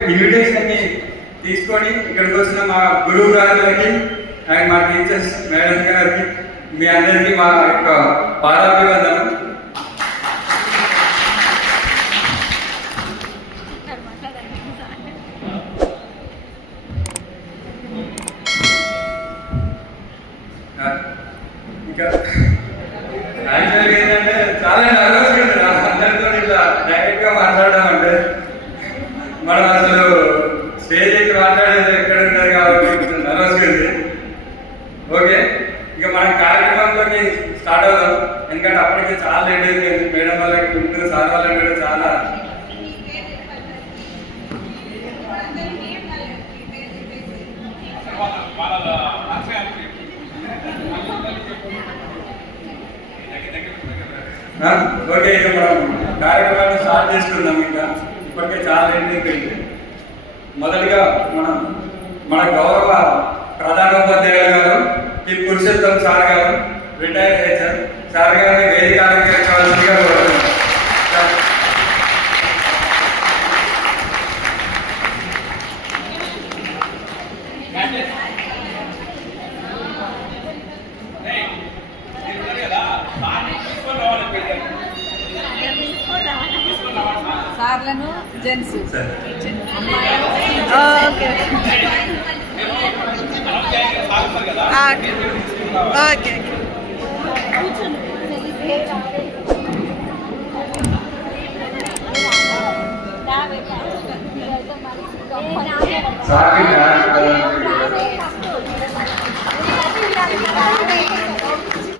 Invitation ని తీసుకొని ఇక్కడికి వచ్చిన మా గురువు గారికి అండ్ మా టీచర్స్ మేడం గారికి మీ అందరికీ మా యొక్క పాదాభివందనం. ఇంకా యాక్చువల్గా ఏంటంటే చాలా నర్వస్ ఉంటుంది అందరితో ఇట్లా డైరెక్ట్ గా మాట్లాడడం అంటే మనం అసలు స్టేజ్ ఎక్కి మాట్లాడేది ఎక్కడ ఉంటారు కాబట్టి నర్వస్ ఉంది. ఓకే, ఇక మన కార్యక్రమంలోకి స్టార్ట్ అవుతాం. ఎందుకంటే అప్పటికే చాలా లేట్ అయిపోయింది. మేడం వాళ్ళకి గుంటూరు సార్ వాళ్ళకి కూడా చాలా ఓకే, ఇక మనం కార్యక్రమాన్ని స్టార్ట్ చేసుకుందాం. ఇంకా ఇప్పటికే చాలా లేట్ అయిపోయింది. మొదటిగా మన గౌరవ ప్రధానోపాధ్యాయులు గారు టి పురుషోత్తం సార్ గారు, రిటైర్డ్ హెచ్ఆర్ సార్ గారిని వేదిక అలంకరించవలసిందిగా కోరుతున్నాను. సార్లను జెంట్స్ ఓకే ఓకే సార్